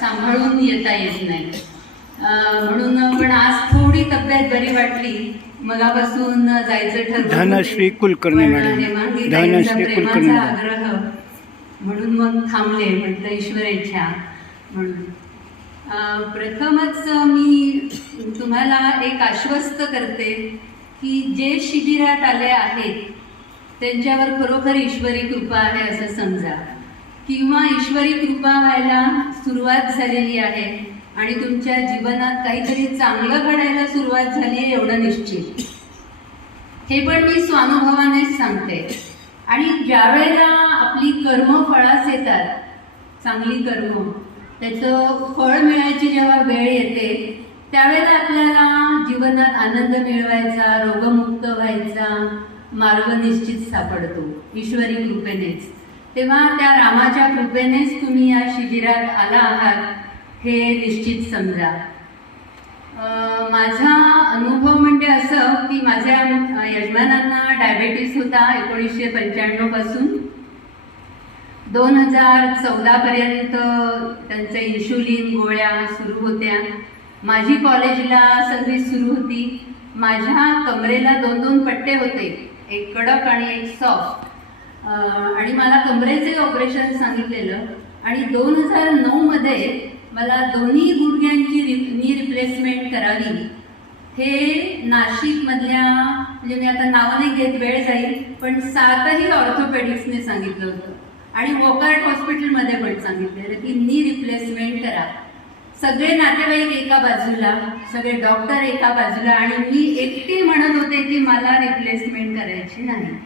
सांभाळून येता येत नाही. म्हणून पण आज थोडी तब्येत बरी वाटली, मगापासून जायचं ठरवलं. धनश्री कुलकर्णी मॅडम, धनश्री कुलकर्णी आग्रह म्हणून मग थांबले. म्हटलं ईश्वर इच्छा म्हणून. प्रथमच मी तुम्हाला एक आश्वस्त करते की जे शिबिरात आले आहेत त्यांच्यावर खरोखर ईश्वरी कृपा आहे असं समजा, किंवा ईश्वरी कृपा व्हायला सुरुवात झालेली आहे आणि तुमच्या जीवनात काहीतरी चांगलं घडायला सुरुवात झाली आहे एवढं निश्चित. हे पण मी स्वानुभवानेच सांगते. आणि ज्यावेळेला आपली कर्म फळास येतात, चांगली कर्म त्याचं फळ मिळायची जेव्हा वेळ येते त्यावेळेला आपल्याला जीवनात आनंद मिळवायचा, रोगमुक्त व्हायचा मार्ग निश्चित सापडतो ईश्वरी कृपेनेच. तेव्हा त्या रामाच्या कृपेनेच तुम्ही या शिबिरात आला आहात हे निश्चित समजा. माझा अनुभव म्हणजे असं की माझ्या यजमानांना डायबेटीस होता 1995 पासून 2014 पर्यंत त्यांचे इन्शुलिन गोळ्या सुरू होत्या. माझी कॉलेजला सर्व्हिस सुरू होती. माझ्या कमरेला 2 पट्टे होते, एक कडक आणि एक सॉफ्ट. आणि मला कमरेचे ऑपरेशन सांगितलेलं आणि 2009 मध्ये मला दोन्ही गुडघ्यांची नी रिप्लेसमेंट करावी. हे नाशिकमधल्या, म्हणजे मी आता नाव नाही घेत, वेळ जाईल, पण 7ही ऑर्थोपेडिक्सने सांगितलं होतं आणि वोकार्ट हॉस्पिटलमध्ये पण सांगितलेलं की नी रिप्लेसमेंट करा. सगळे नातेवाईक एका बाजूला, सगळे डॉक्टर एका बाजूला आणि मी एकटी म्हणत होते की मला रिप्लेसमेंट करायची नाही.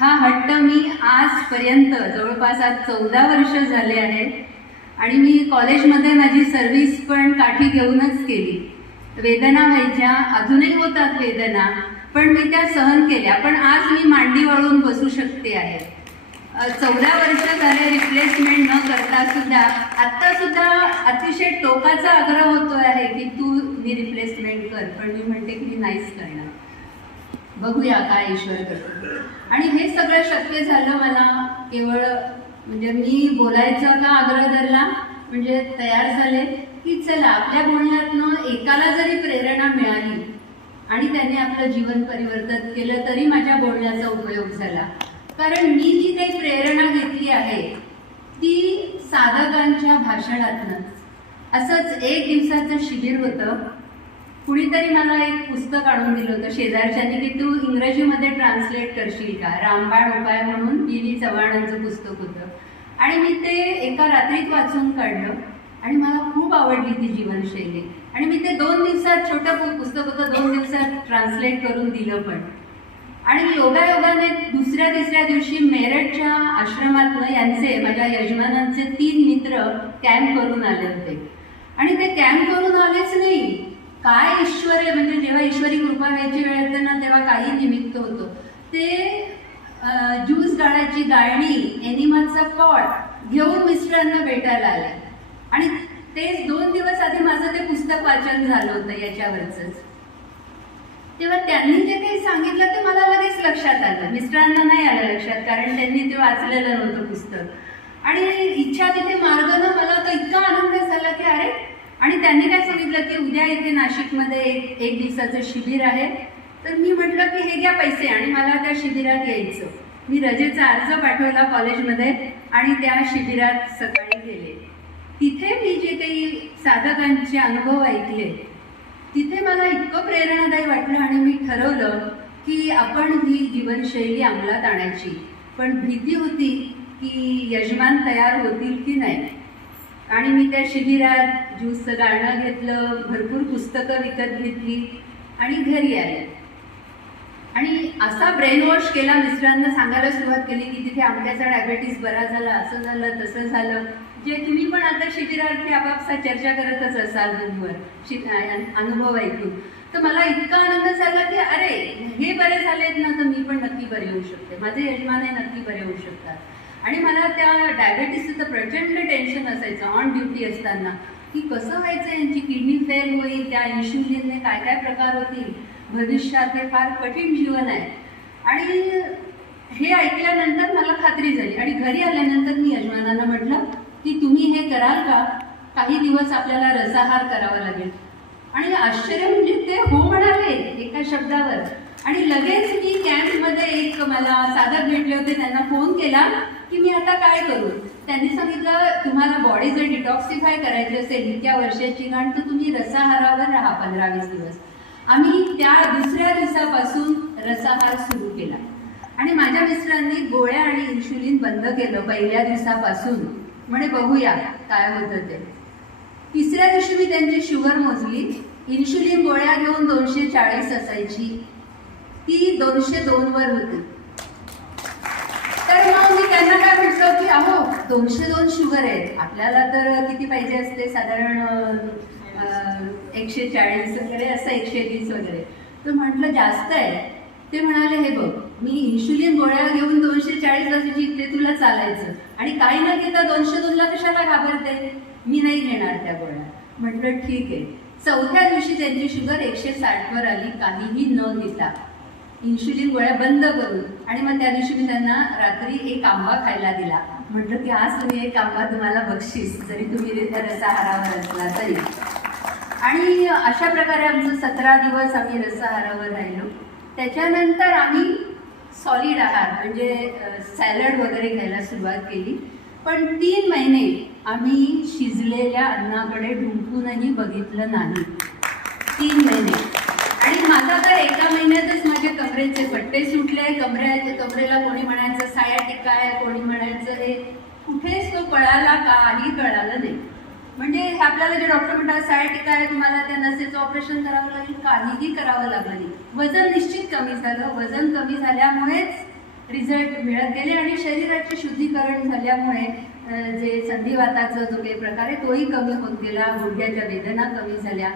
हा हट्ट मी आजपर्यंत जवळपास आज 14 वर्ष झाले आहेत आणि मी कॉलेजमध्ये माझी सर्व्हिस पण काठी घेऊनच केली. वेदना व्हायच्या, अजूनही होतात वेदना, पण मी त्या सहन केल्या. पण आज मी मांडी वळून बसू शकते आहे. 14 वर्ष झाले रिप्लेसमेंट न करता सुद्धा आत्ता सुद्धा अतिशय टोकाचा आग्रह होतो आहे की तू नी रिप्लेसमेंट कर, पण मी म्हणते की मी नाहीच करणार. बघूया काय ईश्वर करतो. आणि हे सगळं शक्य झालं मला केवळ, म्हणजे मी बोलायचा का आग्रह धरला, म्हणजे तयार झाले की चला आपल्या बोलण्यातनं एकाला जरी प्रेरणा मिळाली आणि त्याने आपलं जीवन परिवर्तन केलं तरी माझ्या बोलण्याचा उपयोग झाला. कारण मी जी काही प्रेरणा घेतली आहे ती साधकांच्या भाषणातनंच. असंच एक दिवसाचं शिबिर होतं. कुणीतरी मला एक पुस्तक आणून दिलं होतं शेजारच्यानी की तू इंग्रजीमध्ये ट्रान्सलेट करशील का, रामबाण उपाय म्हणून बी.वी. चव्हाणांचं पुस्तक होतं. आणि मी ते एका रात्रीत वाचून काढलं आणि मला खूप आवडली ती जीवनशैली. आणि मी ते 2 दिवसात, छोटं पुस्तक होतं, 2 दिवसात ट्रान्सलेट करून दिलं पण. आणि योगायोगाने दुसऱ्या तिसऱ्या दिवशी मेरठच्या आश्रमातनं यांचे, माझ्या यजमानांचे 3 मित्र कॅम्प करून आले होते. आणि ते कॅम्प करून आलेच नाही, काय ईश्वर आहे, म्हणजे जेव्हा ईश्वरी कृपा व्हायची वेळ येते ना तेव्हा काही निमित्त होतो. ते ज्यूस गाळायची गाळणी, एनिमाचा पॉट घेऊन मिस्टरांना भेटायला आले. आणि तेच 2 दिवस आधी माझं ते पुस्तक वाचन झालं होतं याच्यावरच. तेव्हा त्यांनी जे काही सांगितलं ते मला लगेच लक्षात आलं. मिस्टरांना नाही आलं लक्षात, कारण त्यांनी ते वाचलेलं नव्हतं पुस्तक. आणि इच्छा तिथे मार्ग न, मला तो इतका आनंद झाला की अरे. आणि त्यांनी काय सांगितलं की उद्या इथे नाशिकमध्ये एक दिवसाचं शिबिर आहे. तर मी म्हटलं की हे घ्या पैसे आणि मला त्या शिबिरात यायचं. मी रजेचा अर्ज पाठवला कॉलेजमध्ये आणि त्या शिबिरात सकाळी गेले. तिथे मी जे काही साधकांचे अनुभव ऐकले तिथे मला इतकं प्रेरणादायी वाटलं आणि मी ठरवलं की आपण ही जीवनशैली अंमलात आणायची. पण भीती होती की यजमान तयार होतील की नाही. आणि मी त्या शिबिरात ज्यूसचं गाळणं घेतलं, भरपूर पुस्तकं विकत घेतली आणि घरी आले. आणि असा ब्रेन वॉश केला, मिस्टरांना सांगायला सुरुवात केली की तिथे आमच्याचा डायबेटीस बरा झाला, असं झालं तसं झालं, जे तुम्ही पण आता शिबिरार्थी आपापसात चर्चा करतच असाल अनुभव ऐकून. तर मला इतका आनंद झाला की अरे हे बरे झालेत ना, तर मी पण नक्की बरे होऊ शकते, माझे यजमानही नक्की बरे होऊ शकतात. आणि मला त्या डायबेटीसचं तर प्रचंड टेन्शन असायचं ऑन ड्युटी असताना की कसं व्हायचं, यांची किडनी फेल होईल, त्या इन्शुलिनने काय काय प्रकार होतील भविष्यात, हे फार कठीण जीवन आहे. आणि हे ऐकल्यानंतर मला खात्री झाली. आणि घरी आल्यानंतर मी यजमानांना म्हटलं की तुम्ही हे कराल का. काही दिवस आपल्याला रसाहार करावा लागेल. आणि आश्चर्य म्हणजे ते हो म्हणाले एका शब्दावर. आणि लगेच मी कॅम्पमध्ये एक मला साधक भेटले होते, त्यांना फोन केला की मी आता काय करू. त्यांनी सांगितलं तुम्हाला बॉडी जर डिटॉक्सिफाय करायची असेल इतक्या वर्षाची गाण तर तुम्ही रसाहारावर राहा 15-20 दिवस. आम्ही त्या दुसऱ्या दिवसापासून रसाहार सुरू केला आणि माझ्या मिस्टरांनी गोळ्या आणि इन्शुलिन बंद केलं पहिल्या दिवसापासून. म्हणे बघूया काय होतं ते. तिसऱ्या दिवशी मी त्यांची शुगर मोजली. इन्शुलिन गोळ्या घेऊन 240 असायची, ती 202 वर होती. तर मग मी त्यांना काय म्हटलं की अहो 202 शुगर आहे, आपल्याला तर किती पाहिजे असते साधारण 140 वगैरे असं 120 वगैरे. तर म्हटलं जास्त आहे. ते म्हणाले हे बघ मी इन्शुलिन गोळ्या घेऊन 240 असायची ते तुला चालायचं आणि काही न घेता 202ला कशाला घाबरते, मी नाही घेणार त्या गोळ्या. म्हटलं ठीक आहे. चौथ्या दिवशी त्यांची शुगर 160 वर आली काहीही न घेता, इन्शुलिन गोळ्या बंद करून. आणि मग त्या दिवशी मी त्यांना रात्री एक आंबा खायला दिला. म्हटलं की आज तुम्ही एक आंबा तुम्हाला बक्षीस, जरी तुम्ही रसाहारावर असला तरी. आणि अशा प्रकारे आमचं 17 दिवस आम्ही रसाहारावर राहिलो. त्याच्यानंतर आम्ही सॉलिड आहार म्हणजे सॅलड वगैरे घ्यायला सुरुवात केली. पण 3 महिने आम्ही शिजलेल्या अन्नाकडे ढुंकूनही बघितलं नाही. 3 महिने. आणि माझा तर एका महिन्यातच माझे कमरेचे पट्टे सुटले. कमरेला कोणी म्हणायचं सायाटिका आहे, कोणी म्हणायचं हे. कुठेच तो कळाला, काही कळालं नाही. म्हणजे आपल्याला जे डॉक्टर म्हणतात सायाटिका आहे तुम्हाला त्या नसेचं ऑपरेशन करावं लागेल, काहीही करावं लागलं नाही. वजन निश्चित कमी झालं. वजन कमी झाल्यामुळेच रिझल्ट मिळत गेले आणि शरीराचे शुद्धीकरण झाल्यामुळे जे संधिवाताचा जो काही प्रकार आहे तोही कमी होत गेला. गुडघ्याच्या वेदना कमी झाल्या.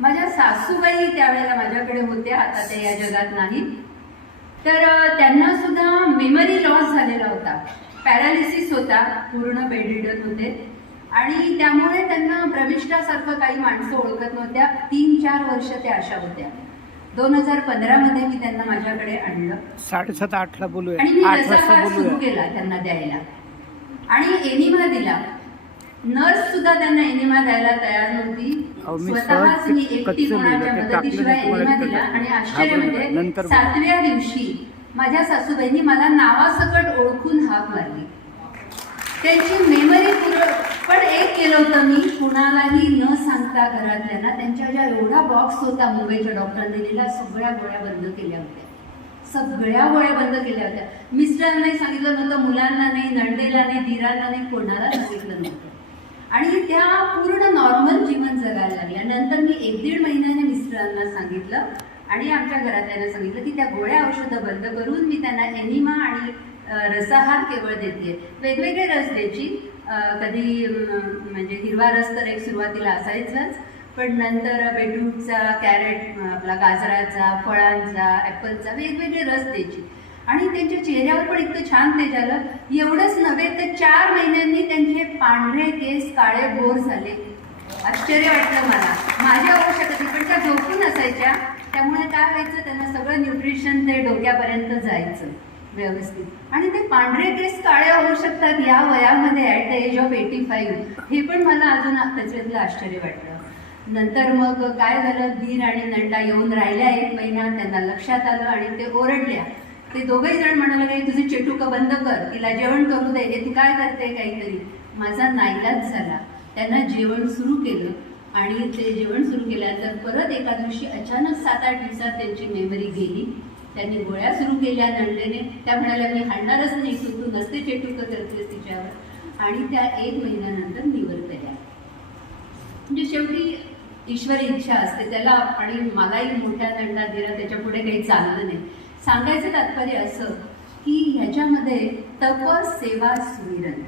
माझ्या सासूबाई त्यावेळेला माझ्याकडे होत्या, आता त्या या जगात नाहीत. तर त्यांना सुद्धा मेमरी लॉस झालेला होता, पॅरालिसिस होता, पूर्ण बेडरिडन होते. आणि त्यामुळे त्यांना प्रविष्टासारखं काही माणसं ओळखत नव्हत्या. 3-4 वर्ष त्या अशा होत्या. 2015 मध्ये मी त्यांना माझ्याकडे आणलं 7:30-8ला बोलूया आणि मी 8 वाजता रसाहार सुरू बोलूया. केला त्यांना द्यायला आणि एनिमा दिला. नर्स सुद्धा त्यांना एनिमा द्यायला तयार नव्हती. स्वतःच मी एकटी कोणाच्या मदतीशिवाय एनिमा दिला. आणि आश्चर्य म्हणजे 7व्या दिवशी माझ्या सासूबाईंनी मला नावासकट ओळखून हाक मारली. त्यांची मेमरी पण एक केलं होतं मी, कुणालाही न सांगता घरातल्यांना. त्यांच्या ज्या एवढा बॉक्स होता मुंबईच्या डॉक्टरांनी दिलेला, सगळ्या गोळ्या बंद केल्या होत्या. सगळ्या गोळ्या बंद केल्या होत्या. मिस्टरांनाही सांगितलं नव्हतं, मुलांना नाही, नंदेला नाही, दिरांना नाही, कोणाला सांगितलं नव्हतं. आणि त्या पूर्ण नॉर्मल जीवन जगायला लागल्या. नंतर मी 1-1.5 महिन्याने मिस्टरांना सांगितलं आणि आमच्या घरातल्यांना सांगितलं की त्या गोळ्या औषधं बंद करून मी त्यांना एनिमा आणि रसाहार केवळ देते. वेगवेगळे रस द्यायची. कधी म्हणजे हिरवा रस तर एक सुरुवातीला असायचाच, पण नंतर बीटरूटचा, कॅरेट, आपला गाजराचा, फळांचा, ॲपलचा वेगवेगळे रस द्यायची. आणि त्यांच्या चेहऱ्यावर पण इतकं छान तेज आलं. एवढंच नव्हे तर 4 महिन्यांनी त्यांचे पांढरे केस काळे भोर झाले. आश्चर्य वाटलं मला. माझ्या होऊ शकत नाही, पण त्या झोपून असायच्या, त्यामुळे काय व्हायचं त्यांना सगळं न्यूट्रिशन ते डोक्यापर्यंत जायचं व्यवस्थित. आणि ते पांढरे केस काळे होऊ शकतात या वयामध्ये ॲट द एज ऑफ 85, हे पण मला अजून त्याच्यातलं आश्चर्य वाटलं. नंतर मग काय झालं, दीर आणि नंदा येऊन राहिल्या 1 महिना. त्यांना लक्षात आलं आणि ते ओरडल्या. ते दोघंही जण म्हणाले काही तुझे चेटुकं बंद कर, तिला जेवण करू दे, हे तू काय करते काहीतरी. माझा नाईलाज झाला. त्यांना जेवण सुरू केलं आणि ते जेवण सुरू केल्यानंतर परत एका दिवशी अचानक 7-8 दिवसात त्यांची मेमरी गेली. त्यांनी गोळ्या सुरू केल्या नंदेने. त्या म्हणाल्या मी हाणणारच नाही, तू नसते चेटुकं करतेस तिच्यावर. आणि त्या 1 महिन्यानंतर निवर्तल्या. म्हणजे शेवटी ईश्वरी इच्छा असते त्याला. आणि मलाही मोठ्या दंडा दिला, त्याच्या पुढे काही चाललं नाही. सांगायचं तात्पर्य असं की ह्याच्यामध्ये तप, सेवा, सुमिरन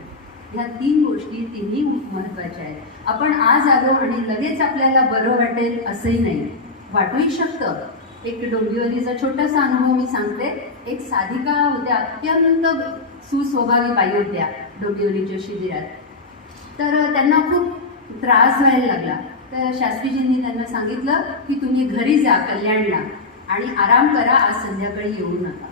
ह्या 3 गोष्टी तिन्ही महत्त्वाच्या आहेत. आपण आज आलो आणि लगेच आपल्याला बरं वाटेल असंही नाही, वाटूही शकतं. एक डोंबिवलीचा छोटासा अनुभव मी सांगते. एक साधिका होत्या, अत्यंत सुस्वभावी बाई होत्या डोंबिवलीच्या शिबिरात. तर त्यांना खूप त्रास व्हायला लागला. तर शास्त्रीजींनी त्यांना सांगितलं की तुम्ही घरी जा कल्याणला आणि आराम करा, आज संध्याकाळी येऊ नका.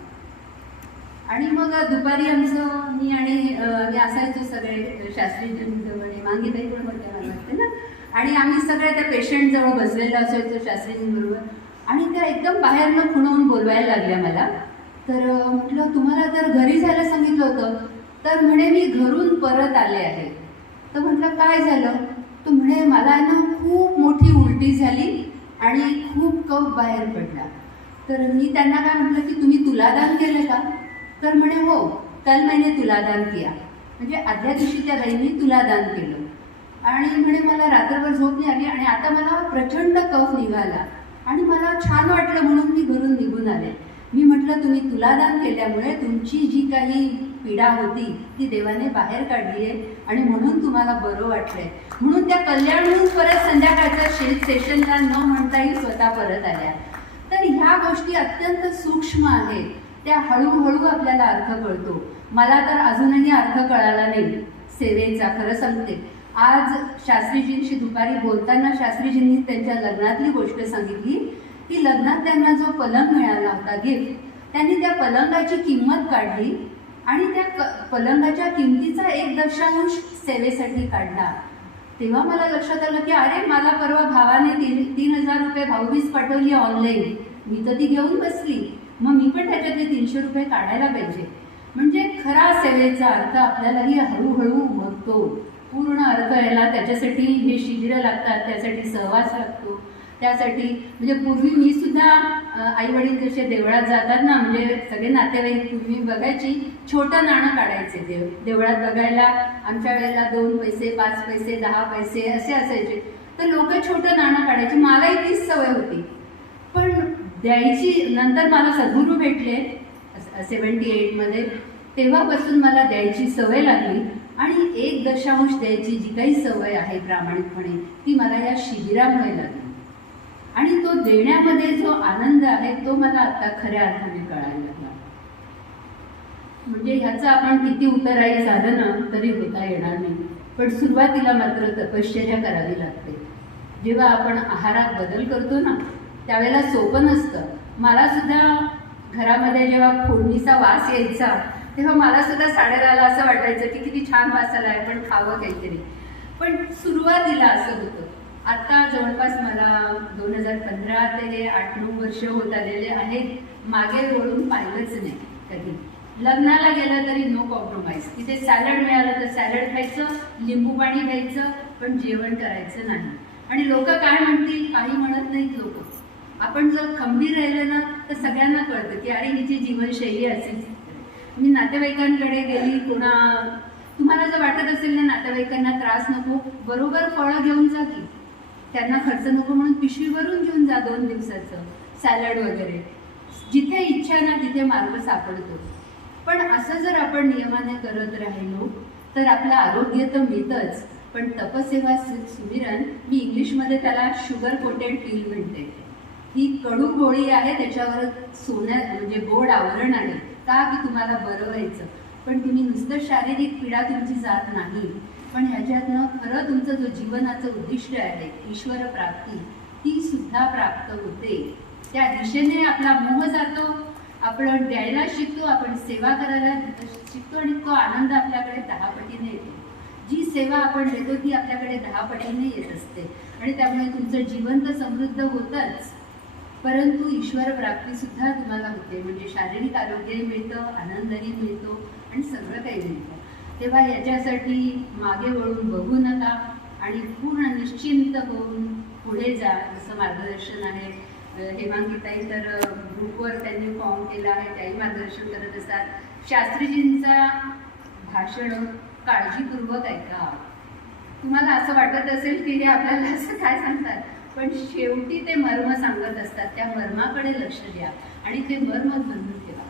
आणि मग दुपारी आमचं मी असायचो सगळे शास्त्रीजींचं म्हणे मांगीताई पण होत्या मला वाटते ना, आणि आम्ही सगळे त्या पेशंटजवळ बसलेलो असायचो शास्त्रीजींबरोबर, आणि त्या एकदम बाहेरनं खुणवून बोलवायला लागल्या मला. तर म्हटलं तुम्हाला तर घरी जायला सांगितलं होतं. तर म्हणे मी घरून परत आले आहे. तर म्हटलं काय झालं? तर म्हणे मला ना खूप मोठी उलटी झाली आणि खूप कफ बाहेर पडला. तर मी त्यांना काय म्हटलं की तुम्ही तुलादान केलं का? तर म्हणे हो, कल मैंने तुलादान किया. म्हणजे आदल्या दिवशी त्या बाईंनी तुलादान केलं. आणि म्हणे मला रात्रभर झोप नाही आली आणि आता मला प्रचंड कफ निघाला आणि मला छान वाटलं म्हणून मी घरून निघून आले. मी म्हटलं तुम्ही तुलादान केल्यामुळे तुमची जी काही पीडा होती ती देवाने बाहेर काढली आहे आणि म्हणून तुम्हाला बरं वाटलंय. म्हणून त्या कल्याणहून परत संध्याकाळच्या सेशनला न म्हणताही स्वतः परत आल्या. तर ह्या गोष्टी अत्यंत सूक्ष्म आहेत, त्या हळूहळू आपल्याला अर्थ कळतो. मला तर अजूनही अर्थ कळाला नाही सेवेचा, खरं सांगते. आज शास्त्रीजींशी दुपारी बोलताना शास्त्रीजींनी त्यांच्या लग्नातली गोष्ट सांगितली की लग्नात त्यांना जो पलंग मिळाला होता गिफ्ट, त्यांनी त्या पलंगाची किंमत काढली आणि त्या पलंगाच्या किमतीचा 1.5 सेवेसाठी काढला. तेव्हा मला लक्षात आलं की अरे मला परवा भावाने 3,000 रुपये भाऊबीज पाठवली ऑनलाईन, मी तर ती घेऊन बसली, मग मी पण त्याच्यातले 300 रुपये काढायला पाहिजे. म्हणजे खरा सेवेचा अर्थ आपल्यालाही हळूहळू उमगतो. पूर्ण अर्थ यायला त्याच्यासाठी हे शिबिरं लागतात, त्यासाठी सहवास लागतो. त्यासाठी म्हणजे पूर्वी मी सुद्धा आईवडील कसे देवळात जातात ना, म्हणजे सगळे नातेवाईक पूर्वी बघायची छोटं नाणं काढायचे देवळात बघायला. आमच्या वेळेला 2 पैसे 5 पैसे 10 पैसे असे असायचे. तर लोक छोटं नाणं काढायची. मलाही तीच सवय होती, पण द्यायची. नंतर मला सद्गुरू भेटले 78मध्ये, तेव्हापासून मला द्यायची सवय लागली आणि 1.5 द्यायची जी काही सवय आहे प्रामाणिकपणे ती मला या शिबिरामुळे लागली. आणि तो देण्यामध्ये जो आनंद आहे तो मला आता खऱ्या अर्थाने कळायला लागला. म्हणजे ह्याचं आपण किती उतराई झालं ना तरी होता येणार नाही, पण सुरुवातीला मात्र तपश्चर्या करावी लागते. जेव्हा आपण आहारात बदल करतो ना त्यावेळेला सोपं नसतं. मला सुद्धा घरामध्ये जेव्हा फोडणीचा वास यायचा तेव्हा मला सुद्धा साडेदहाला असं वाटायचं की किती छान वास आला आहे, पण खावं काहीतरी. पण सुरुवातीला असं होतं. आता जवळपास मला 2015 ते 8-9 वर्ष होत आलेले आहेत. मागे वळून पाहिलंच नाही कधी. लग्नाला गेलं तरी नो कॉम्प्रोमाइज. तिथे सॅलड मिळालं तर सॅलड खायचं, लिंबू पाणी घ्यायचं, पण जेवण करायचं नाही. आणि लोक काय म्हणतील काही म्हणत नाहीत लोक. आपण जर खंबीर राहिलं ना तर सगळ्यांना कळतं की अरे हिची जीवनशैली असेल. मी नातेवाईकांकडे गेली, तुम्हाला जर वाटत असेल ना नातेवाईकांना त्रास नको, बरोबर फळं घेऊन जा की. त्यांना खर्च नको म्हणून पिशवी भरून घेऊन जा 2 दिवसाचं सॅलड वगैरे. जिथे इच्छा ना तिथे मार्ग सापडतो. पण असं जर आपण नियमाने करत राहिलो तर आपलं आरोग्य तर मिळतंच, पण तपसेवा सुमिरन, मी इंग्लिशमध्ये त्याला शुगर कोटेड पील म्हणते. ही कडू गोळी आहे, त्याच्यावर म्हणजे गोड आवरण आहे का की तुम्हाला बरं व्हायचं. पण तुम्ही नुसतं शारीरिक पीडा तुमची जात नाही, पण ह्याच्यातनं खरं तुमचं जो जीवनाचं उद्दिष्ट आहे ईश्वर प्राप्ती ती सुद्धा प्राप्त होते. त्या दिशेने आपला मोह जातो, आपण द्यायला शिकतो, आपण सेवा करायला शिकतो आणि तो आनंद आपल्याकडे 10 पटीने येतो. जी सेवा आपण देतो ती आपल्याकडे 10 पटीने येत असते आणि त्यामुळे तुमचं जीवन तर समृद्ध होतंच, परंतु ईश्वर प्राप्ती सुद्धा तुम्हाला होते. म्हणजे शारीरिक आरोग्यही मिळतं, आनंदही मिळतो आणि सगळं काही मिळतं. तेव्हा याच्यासाठी मागे वळून बघू नका आणि पूर्ण निश्चिंत होऊन पुढे जा. जसं मार्गदर्शन आहे हेमांगीताई तर ग्रुपवर त्यांनी फॉर्म केला आहे, त्याही मार्गदर्शन करत असतात. शास्त्रीजींचा भाषण काळजीपूर्वक ऐका. तुम्हाला असं वाटत असेल की हे आपल्याला असं काय सांगतात, पण शेवटी ते मर्म सांगत असतात. त्या मर्माकडे लक्ष द्या आणि ते मर्म धरून ठेवा.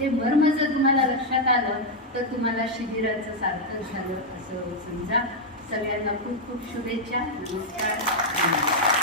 ते मर्म जर तुम्हाला लक्षात आलं तर तुम्हाला शिबिराचं सार्थक झालं असं समजा. सगळ्यांना खूप खूप शुभेच्छा. नमस्कार.